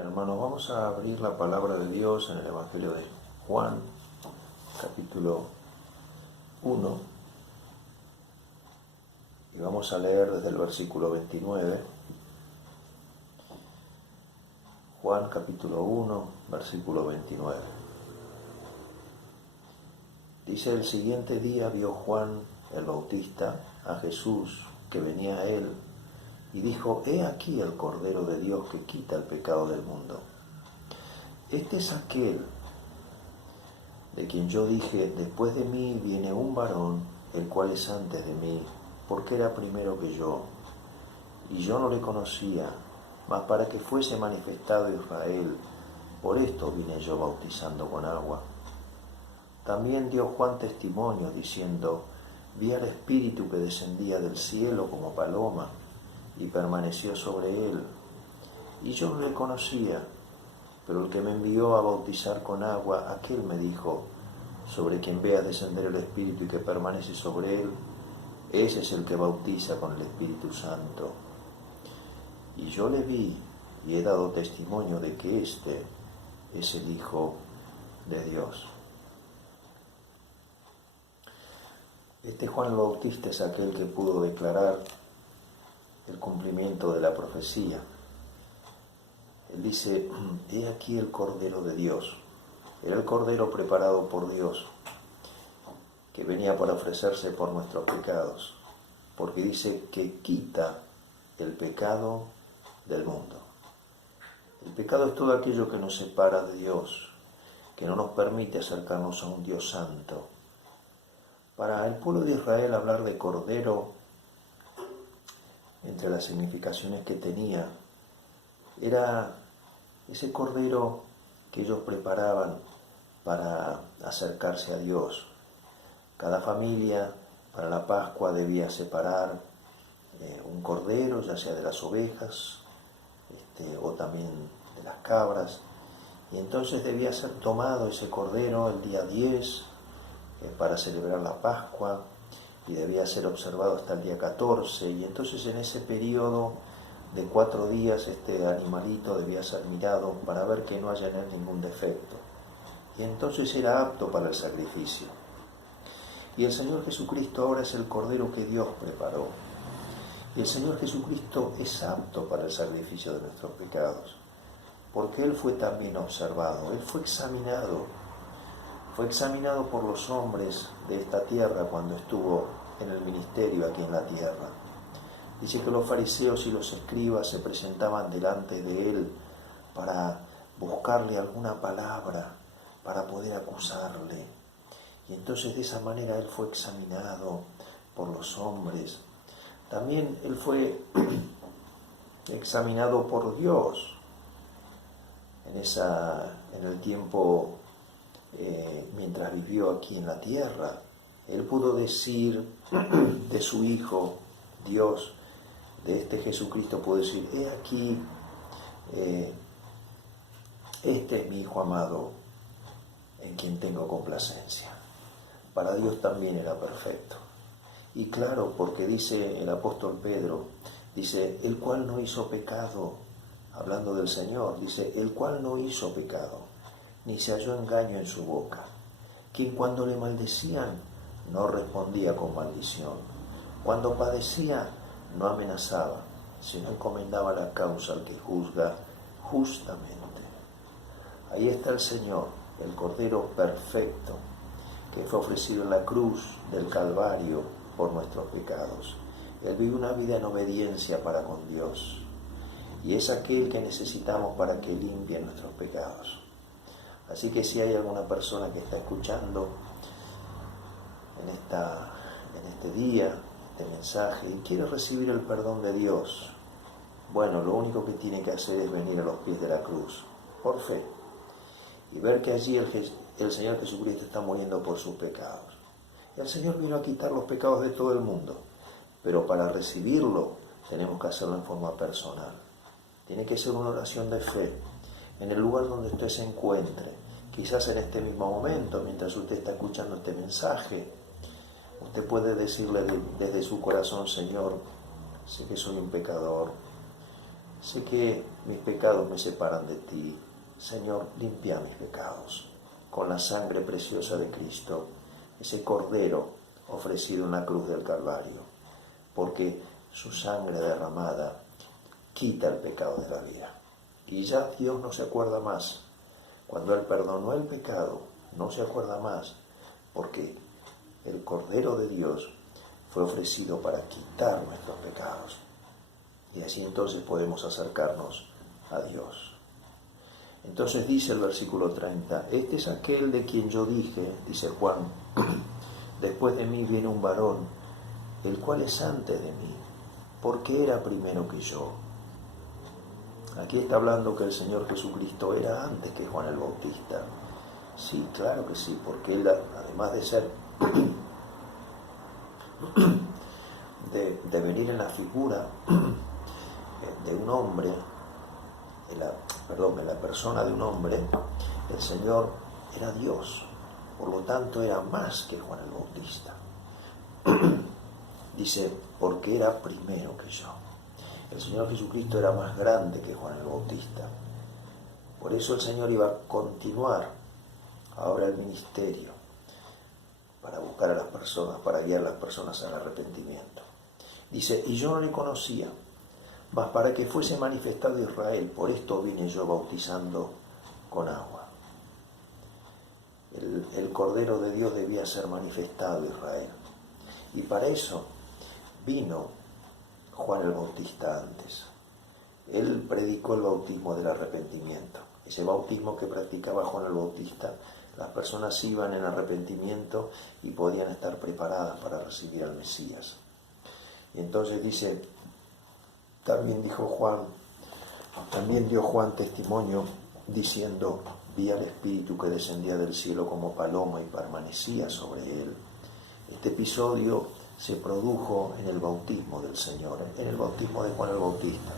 Hermanos, vamos a abrir la palabra de Dios en el Evangelio de Juan, capítulo 1, y vamos a leer desde el versículo 29. Juan, capítulo 1, versículo 29. Dice: el siguiente día vio Juan el Bautista a Jesús que venía a él, y dijo: he aquí el Cordero de Dios que quita el pecado del mundo. Este es aquel de quien yo dije: después de mí viene un varón, el cual es antes de mí, porque era primero que yo. Y yo no le conocía, mas para que fuese manifestado a Israel, por esto vine yo bautizando con agua. También dio Juan testimonio, diciendo: vi al Espíritu que descendía del cielo como paloma, y permaneció sobre él. Y yo no le conocía, pero el que me envió a bautizar con agua, aquel me dijo: sobre quien veas descender el Espíritu y que permanece sobre él, ese es el que bautiza con el Espíritu Santo. Y yo le vi y he dado testimonio de que este es el Hijo de Dios. Este Juan el Bautista es aquel que pudo declarar el cumplimiento de la profecía. Él dice: he aquí el Cordero de Dios. Era el Cordero preparado por Dios, que venía para ofrecerse por nuestros pecados, porque dice que quita el pecado del mundo. El pecado es todo aquello que nos separa de Dios, que no nos permite acercarnos a un Dios santo. Para el pueblo de Israel, hablar de Cordero, entre las significaciones que tenía, era ese Cordero que ellos preparaban para acercarse a Dios. Cada familia para la Pascua debía separar un cordero, ya sea de las ovejas o también de las cabras, y entonces debía ser tomado ese cordero el día 10 para celebrar la Pascua, y debía ser observado hasta el día 14, y entonces en ese periodo de 4 días este animalito debía ser mirado para ver que no haya en él ningún defecto, y entonces era apto para el sacrificio. Y el Señor Jesucristo ahora es el Cordero que Dios preparó, y el Señor Jesucristo es apto para el sacrificio de nuestros pecados, porque Él fue también observado, Él fue examinado por los hombres de esta tierra cuando estuvo en el ministerio aquí en la tierra. Dice que los fariseos y los escribas se presentaban delante de Él para buscarle alguna palabra, para poder acusarle. Y entonces de esa manera Él fue examinado por los hombres. También Él fue examinado por Dios en el tiempo mientras vivió aquí en la tierra. Él pudo decir de su Hijo, Dios, de este Jesucristo, pudo decir: he aquí, este es mi Hijo amado, en quien tengo complacencia. Para Dios también era perfecto. Y claro, porque dice el apóstol Pedro, dice: el cual no hizo pecado, hablando del Señor, dice: el cual no hizo pecado, ni se halló engaño en su boca, quien cuando le maldecían no respondía con maldición, cuando padecía no amenazaba, sino encomendaba la causa al que juzga justamente. Ahí está el Señor, el Cordero perfecto, que fue ofrecido en la cruz del Calvario por nuestros pecados. Él vive una vida en obediencia para con Dios, y es aquel que necesitamos para que limpie nuestros pecados. Así que si hay alguna persona que está escuchando en este día, este mensaje, y quiere recibir el perdón de Dios, bueno, lo único que tiene que hacer es venir a los pies de la cruz, por fe, y ver que allí el Señor Jesucristo está muriendo por sus pecados. El Señor vino a quitar los pecados de todo el mundo, pero para recibirlo tenemos que hacerlo en forma personal. Tiene que ser una oración de fe, en el lugar donde usted se encuentre. Quizás en este mismo momento, mientras usted está escuchando este mensaje, usted puede decirle desde su corazón: Señor, sé que soy un pecador, Sé que mis pecados me separan de ti. Señor, limpia mis pecados con la sangre preciosa de Cristo, ese Cordero ofrecido en la cruz del Calvario, porque su sangre derramada quita el pecado de la vida. Y ya Dios no se acuerda más. Cuando Él perdonó el pecado, no se acuerda más, porque el Cordero de Dios fue ofrecido para quitar nuestros pecados. Y así entonces podemos acercarnos a Dios. Entonces dice el versículo 30, este es aquel de quien yo dije, dice Juan, después de mí viene un varón, el cual es antes de mí, porque era primero que yo. Aquí está hablando que el Señor Jesucristo era antes que Juan el Bautista. Sí, claro que sí, porque Él, además de ser, de venir en la figura de un hombre, en la persona de un hombre, el Señor era Dios, por lo tanto era más que Juan el Bautista. Dice, porque era primero que yo. El Señor Jesucristo era más grande que Juan el Bautista. Por eso el Señor iba a continuar ahora el ministerio para buscar a las personas, para guiar a las personas al arrepentimiento. Dice, y yo no le conocía, mas para que fuese manifestado a Israel, por esto vine yo bautizando con agua. El Cordero de Dios debía ser manifestado a Israel. Y para eso vino Juan el Bautista antes. Él predicó el bautismo del arrepentimiento. Ese bautismo que practicaba Juan el Bautista, las personas iban en arrepentimiento y podían estar preparadas para recibir al Mesías. Y entonces dice, también dio Juan testimonio diciendo, vi al Espíritu que descendía del cielo como paloma y permanecía sobre él. Este episodio se produjo en el bautismo del Señor, en el bautismo de Juan el Bautista.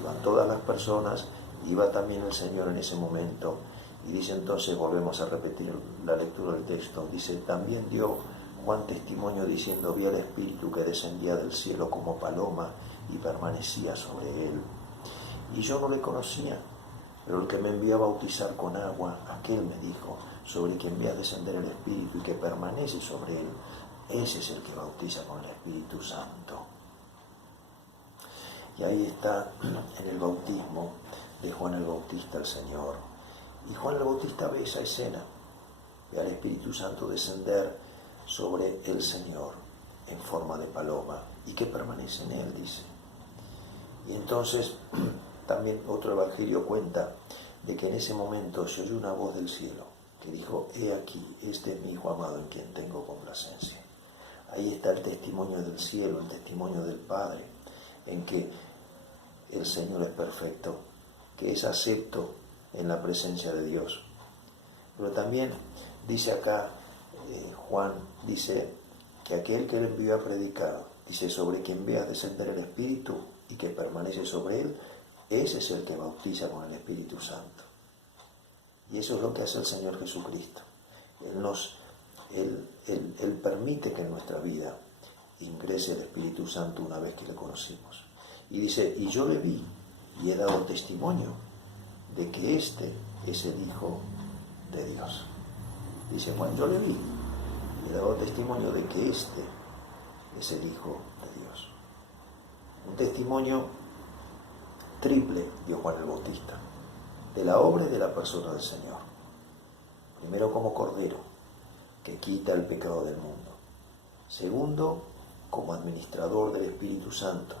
Iban todas las personas, iba también el Señor en ese momento. Y dice entonces, volvemos a repetir la lectura del texto, dice, también dio Juan testimonio diciendo, vi al Espíritu que descendía del cielo como paloma y permanecía sobre él. Y yo no le conocía, pero el que me envió a bautizar con agua, aquel me dijo, sobre quien voy a descender el Espíritu y que permanece sobre él, ese es el que bautiza con el Espíritu Santo. Y ahí está en el bautismo de Juan el Bautista el Señor. Y Juan el Bautista ve esa escena, ve al Espíritu Santo descender sobre el Señor en forma de paloma y que permanece en él, dice. Y entonces también otro evangelio cuenta de que en ese momento se oyó una voz del cielo que dijo, he aquí, este es mi Hijo amado en quien tengo complacencia. Ahí está el testimonio del cielo, el testimonio del Padre, en que el Señor es perfecto, que es acepto en la presencia de Dios. Pero también dice acá, Juan dice que aquel que le envió a predicar, dice, sobre quien vea descender el Espíritu y que permanece sobre él, ese es el que bautiza con el Espíritu Santo. Y eso es lo que hace el Señor Jesucristo. Él permite que en nuestra vida ingrese el Espíritu Santo una vez que le conocimos. Y dice, y yo le vi y he dado testimonio de que este es el Hijo de Dios. Dice Juan, yo le vi y he dado testimonio de que este es el Hijo de Dios. Un testimonio triple dio Juan el Bautista, de la obra y de la persona del Señor. Primero como Cordero, que quita el pecado del mundo. Segundo, como administrador del Espíritu Santo.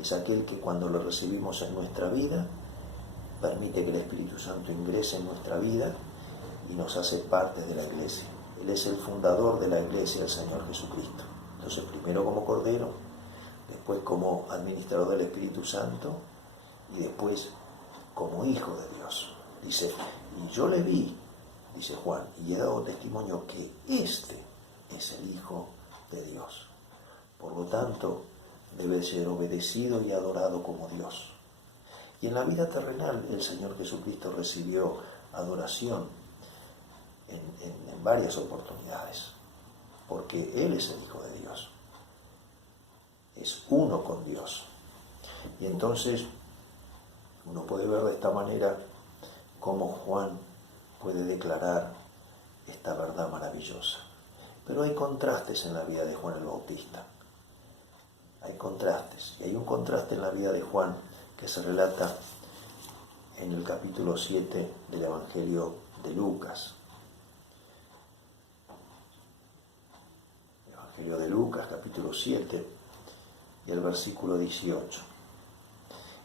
Es aquel que cuando lo recibimos en nuestra vida, permite que el Espíritu Santo ingrese en nuestra vida y nos hace parte de la Iglesia. Él es el fundador de la Iglesia, el Señor Jesucristo. Entonces, primero como Cordero, después como administrador del Espíritu Santo y después como Hijo de Dios. Dice, y yo le vi, dice Juan, y he dado testimonio que este es el Hijo de Dios. Por lo tanto, debe ser obedecido y adorado como Dios. Y en la vida terrenal el Señor Jesucristo recibió adoración en varias oportunidades, porque Él es el Hijo de Dios, es uno con Dios. Y entonces Uno puede ver de esta manera cómo Juan puede declarar esta verdad maravillosa. Pero hay contrastes en la vida de Juan el Bautista. Hay contrastes. Y hay un contraste en la vida de Juan que se relata en el capítulo 7 del Evangelio de Lucas. Evangelio de Lucas, capítulo 7, y el versículo 18.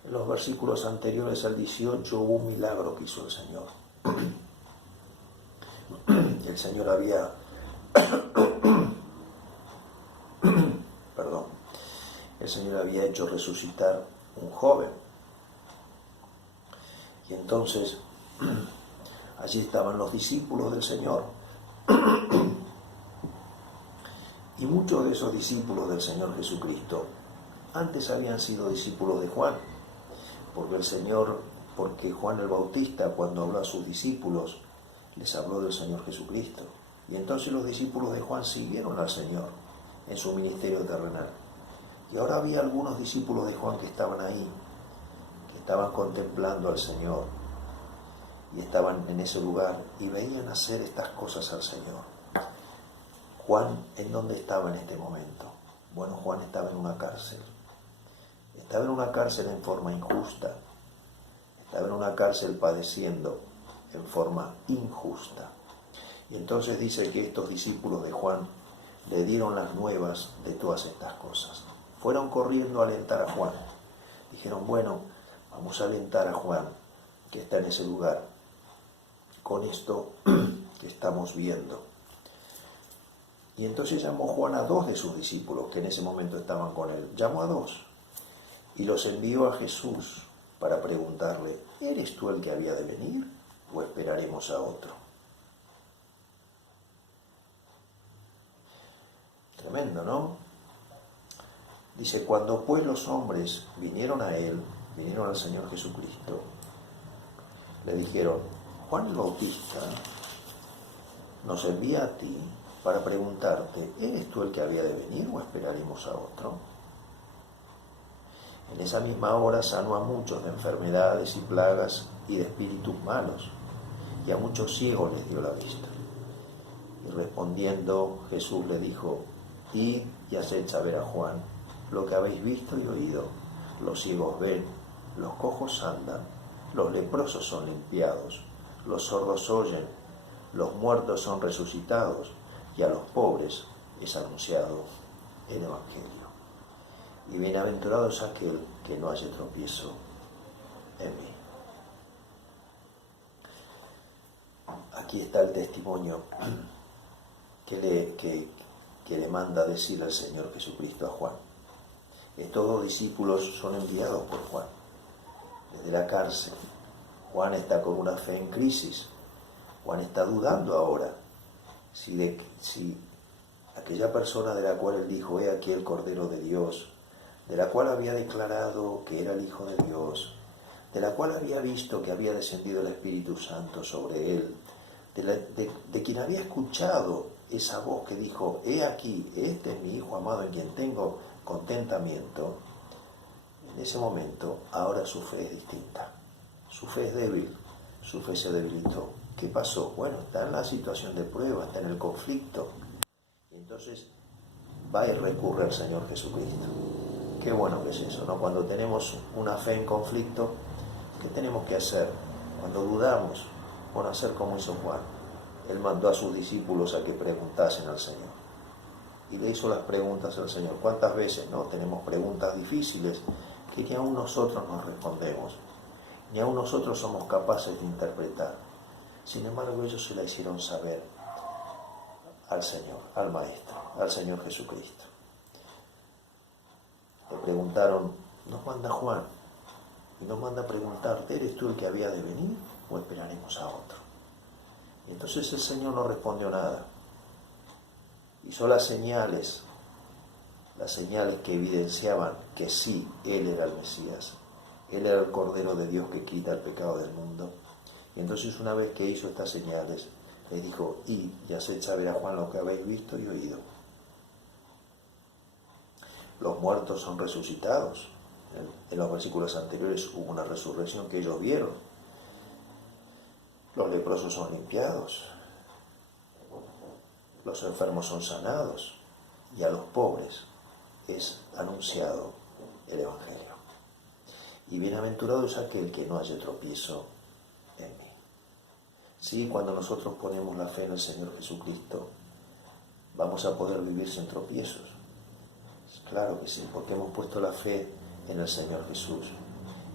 En los versículos anteriores al 18 hubo un milagro que hizo el Señor. El Señor había el Señor había hecho resucitar un joven. Y entonces allí estaban los discípulos del Señor. Y muchos de esos discípulos del Señor Jesucristo antes habían sido discípulos de Juan, porque Juan el Bautista, cuando habló a sus discípulos, les habló del Señor Jesucristo. Y entonces los discípulos de Juan siguieron al Señor en su ministerio terrenal. Y ahora había algunos discípulos de Juan que estaban ahí, que estaban contemplando al Señor, y estaban en ese lugar y veían hacer estas cosas al Señor. Juan, ¿en dónde estaba en este momento? Bueno, Juan estaba en una cárcel. Estaba en una cárcel en forma injusta. Estaba en una cárcel padeciendo en forma injusta. Y entonces dice que estos discípulos de Juan le dieron las nuevas de todas estas cosas. Fueron corriendo a alentar a Juan. Dijeron, bueno, vamos a alentar a Juan, que está en ese lugar, con esto que estamos viendo. Y entonces llamó Juan a 2 de sus discípulos, que en ese momento estaban con él. Llamó a 2 y los envió a Jesús para preguntarle, ¿eres tú el que había de venir o esperaremos a otro? Tremendo, ¿no? Dice, cuando pues los hombres vinieron a él, vinieron al Señor Jesucristo, le dijeron, Juan el Bautista nos envía a ti para preguntarte, ¿eres tú el que había de venir o esperaremos a otro? En esa misma hora sanó a muchos de enfermedades y plagas y de espíritus malos, y a muchos ciegos les dio la vista. Y respondiendo Jesús le dijo, id y haced saber a Juan lo que habéis visto y oído. Los ciegos ven, los cojos andan, los leprosos son limpiados, los sordos oyen, los muertos son resucitados, y a los pobres es anunciado el Evangelio. Y bienaventurado es aquel que no haya tropiezo en mí. Aquí está el testimonio que le manda decir al Señor Jesucristo a Juan. Estos 2 discípulos son enviados por Juan desde la cárcel. Juan está con una fe en crisis. Juan está dudando ahora si aquella persona de la cual él dijo, he aquí el Cordero de Dios, de la cual había declarado que era el Hijo de Dios, de la cual había visto que había descendido el Espíritu Santo sobre él, de quien había escuchado esa voz que dijo, he aquí, este es mi Hijo amado en quien tengo contentamiento. En ese momento, ahora su fe es distinta. Su fe es débil, su fe se debilitó. ¿Qué pasó? Bueno, está en la situación de prueba, está en el conflicto. Y entonces va y recurre al Señor Jesucristo. Qué bueno que es eso, ¿no? Cuando tenemos una fe en conflicto, ¿qué tenemos que hacer? Cuando dudamos, bueno, hacer como hizo Juan. Él mandó a sus discípulos a que preguntasen al Señor. Y le hizo las preguntas al Señor. ¿Cuántas veces, no? Tenemos preguntas difíciles que ni aún nosotros nos respondemos, ni aún nosotros somos capaces de interpretar. Sin embargo, ellos se la hicieron saber al Señor, al Maestro, al Señor Jesucristo. Le preguntaron, nos manda Juan, y nos manda a preguntarte, ¿eres tú el que había de venir o esperaremos a otro? Y entonces el Señor no respondió nada. Hizo las señales que evidenciaban que sí, Él era el Mesías. Él era el Cordero de Dios que quita el pecado del mundo. Y entonces una vez que hizo estas señales, le dijo, id y haced saber a Juan lo que habéis visto y oído. Los muertos son resucitados. En los versículos anteriores hubo una resurrección que ellos vieron. Los leprosos son limpiados, los enfermos son sanados y a los pobres es anunciado el Evangelio. Y bienaventurado es aquel que no haya tropiezo en mí. Sí, cuando nosotros ponemos la fe en el Señor Jesucristo, vamos a poder vivir sin tropiezos. Claro que sí, porque hemos puesto la fe en el Señor Jesús.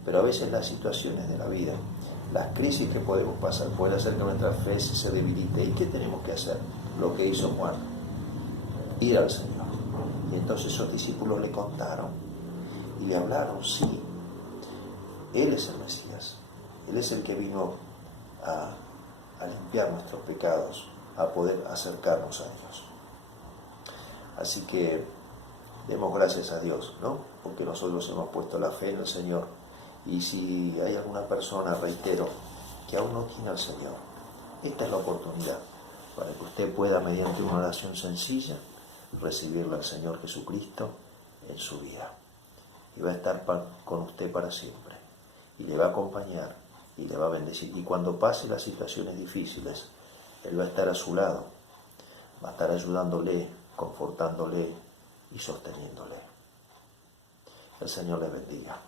Pero a veces las situaciones de la vida, las crisis que podemos pasar, pueden hacer que nuestra fe se debilite. ¿Y qué tenemos que hacer? Lo que hizo Juan, ir al Señor. Y entonces esos discípulos le contaron y le hablaron, sí, Él es el Mesías, Él es el que vino a limpiar nuestros pecados, a poder acercarnos a Dios. Así que demos gracias a Dios, ¿no? Porque nosotros hemos puesto la fe en el Señor. Y si hay alguna persona, reitero, que aún no tiene al Señor, esta es la oportunidad para que usted pueda, mediante una oración sencilla, recibirle al Señor Jesucristo en su vida. Y va a estar con usted para siempre. Y le va a acompañar y le va a bendecir. Y cuando pase las situaciones difíciles, Él va a estar a su lado, va a estar ayudándole, confortándole y sosteniéndole. El Señor le bendiga.